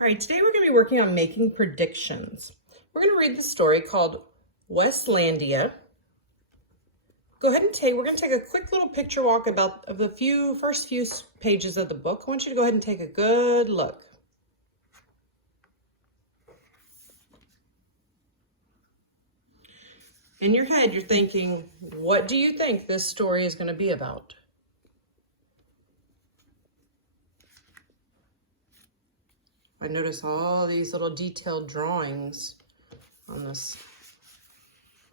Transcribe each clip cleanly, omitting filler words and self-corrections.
All right, today we're going to be working on making predictions. We're going to read the story called Westlandia. Go ahead and we're going to take a quick little picture walk of the first few pages of the book. I want you to go ahead and take a good look. In your head, you're thinking, what do you think this story is going to be about? I notice all these little detailed drawings on this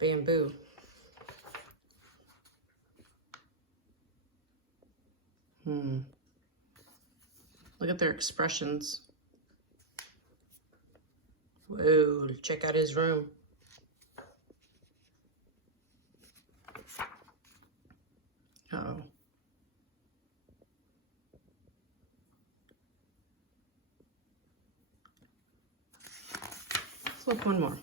bamboo. Look at their expressions. Whoa, check out his room. Uh-oh. Let's look one more.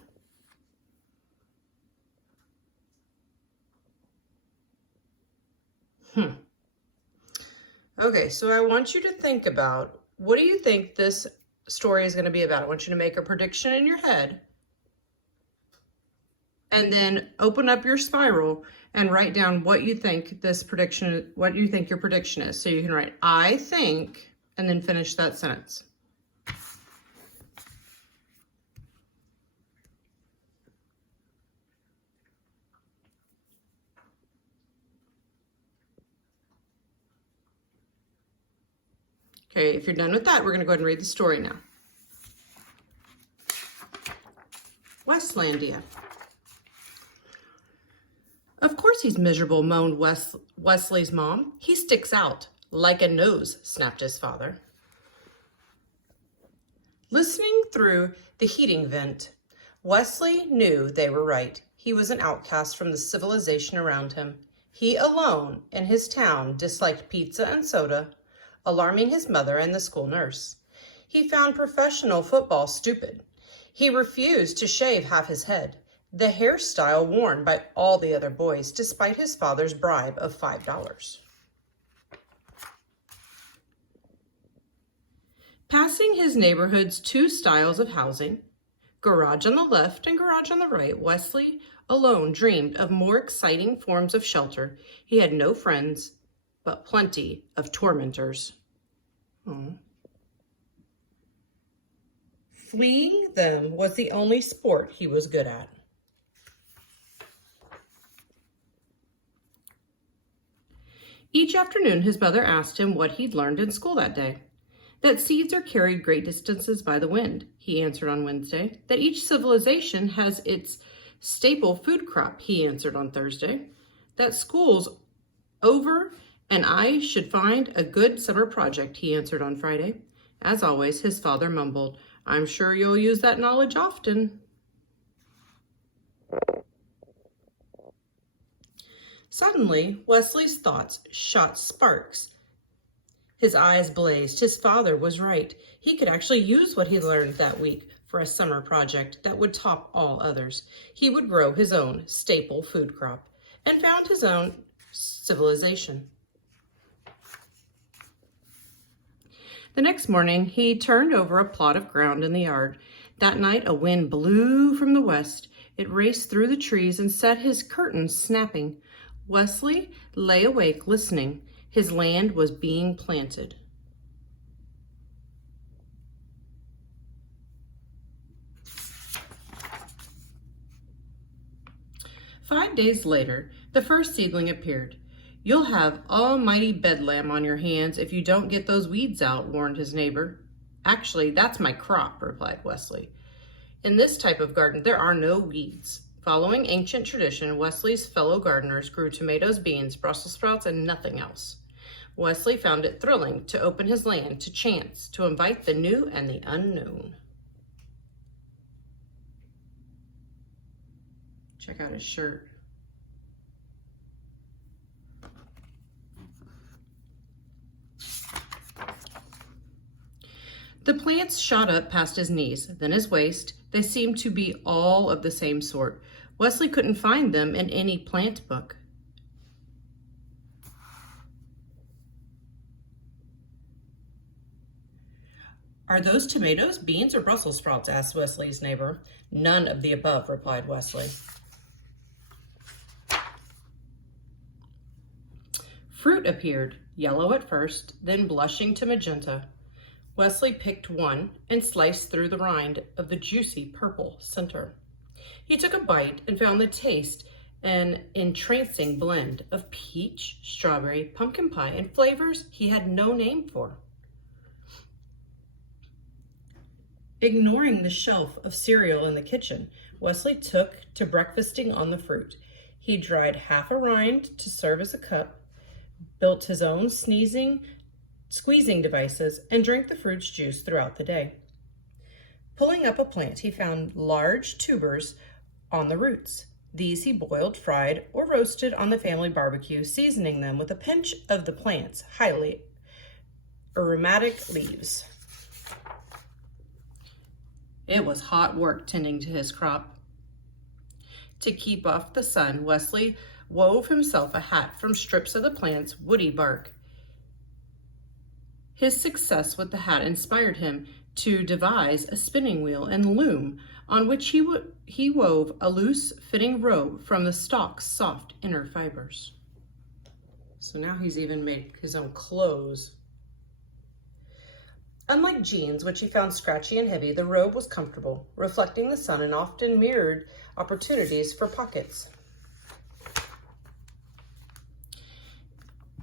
Okay, so I want you to think about, what do you think this story is going to be about? I want you to make a prediction in your head and then open up your spiral and write down what you think your prediction is. So you can write, I think, and then finish that sentence. Okay, if you're done with that, we're going to go ahead and read the story now. Westlandia. Of course he's miserable, moaned Wesley's mom. He sticks out like a nose, snapped his father. Listening through the heating vent, Wesley knew they were right. He was an outcast from the civilization around him. He alone in his town disliked pizza and soda, alarming his mother and the school nurse. He found professional football stupid. He refused to shave half his head, the hairstyle worn by all the other boys, despite his father's bribe of $5. Passing his neighborhood's two styles of housing, garage on the left and garage on the right, Wesley alone dreamed of more exciting forms of shelter. He had no friends, but plenty of tormentors. Fleeing them was the only sport he was good at. Each afternoon, his mother asked him what he'd learned in school that day. That seeds are carried great distances by the wind, he answered on Wednesday. That each civilization has its staple food crop, he answered on Thursday. That school's over and I should find a good summer project, he answered on Friday. As always, his father mumbled, I'm sure you'll use that knowledge often. Suddenly, Wesley's thoughts shot sparks. His eyes blazed. His father was right. He could actually use what he learned that week for a summer project that would top all others. He would grow his own staple food crop and found his own civilization. The next morning, he turned over a plot of ground in the yard. That night, a wind blew from the west. It raced through the trees and set his curtains snapping. Wesley lay awake listening. His land was being planted. "5 days later, the first seedling appeared. You'll have almighty bedlam on your hands if you don't get those weeds out, warned his neighbor. Actually, that's my crop, replied Wesley. In this type of garden, there are no weeds. Following ancient tradition, Wesley's fellow gardeners grew tomatoes, beans, Brussels sprouts, and nothing else. Wesley found it thrilling to open his land to chance, to invite the new and the unknown. Check out his shirt. The plants shot up past his knees, then his waist. They seemed to be all of the same sort. Wesley couldn't find them in any plant book. Are those tomatoes, beans, or Brussels sprouts? Asked Wesley's neighbor. None of the above, replied Wesley. Fruit appeared, yellow at first, then blushing to magenta. Wesley picked one and sliced through the rind of the juicy purple center. He took a bite and found the taste an entrancing blend of peach, strawberry, pumpkin pie, and flavors he had no name for. Ignoring the shelf of cereal in the kitchen, Wesley took to breakfasting on the fruit. He dried half a rind to serve as a cup, built his own squeezing devices, and drank the fruit's juice throughout the day. Pulling up a plant, he found large tubers on the roots. These he boiled, fried, or roasted on the family barbecue, seasoning them with a pinch of the plant's highly aromatic leaves. It was hot work tending to his crop. To keep off the sun, Wesley wove himself a hat from strips of the plant's woody bark. His success with the hat inspired him to devise a spinning wheel and loom on which he wove a loose-fitting robe from the stalk's soft inner fibers. So now he's even made his own clothes. Unlike jeans, which he found scratchy and heavy, the robe was comfortable, reflecting the sun and often mirrored opportunities for pockets.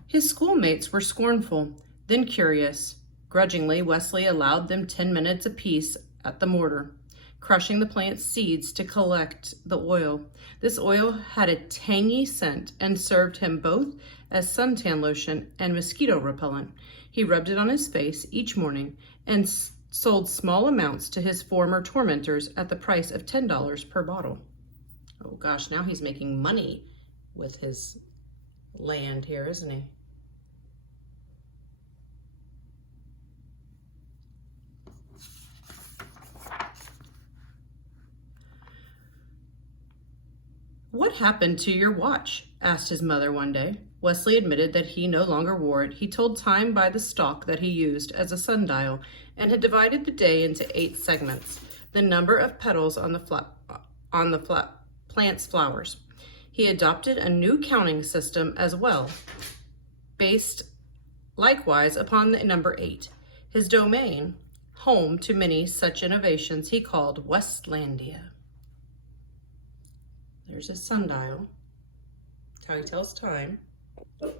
His schoolmates were scornful, then curious. Grudgingly, Wesley allowed them 10 minutes apiece at the mortar, crushing the plant's seeds to collect the oil. This oil had a tangy scent and served him both as suntan lotion and mosquito repellent. He rubbed it on his face each morning and sold small amounts to his former tormentors at the price of $10 per bottle. Oh gosh, now he's making money with his land here, isn't he? "What happened to your watch?" asked his mother one day. Wesley admitted that he no longer wore it. He told time by the stalk that he used as a sundial and had divided the day into 8 segments, the number of petals on the plant's flowers. He adopted a new counting system as well, based likewise upon the number 8. His domain, home to many such innovations, he called Westlandia. There's his sundial. That's how he tells time. All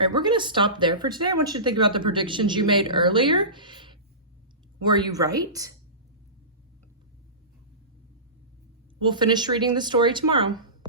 right, we're going to stop there for today. I want you to think about the predictions you made earlier. Were you right? We'll finish reading the story tomorrow.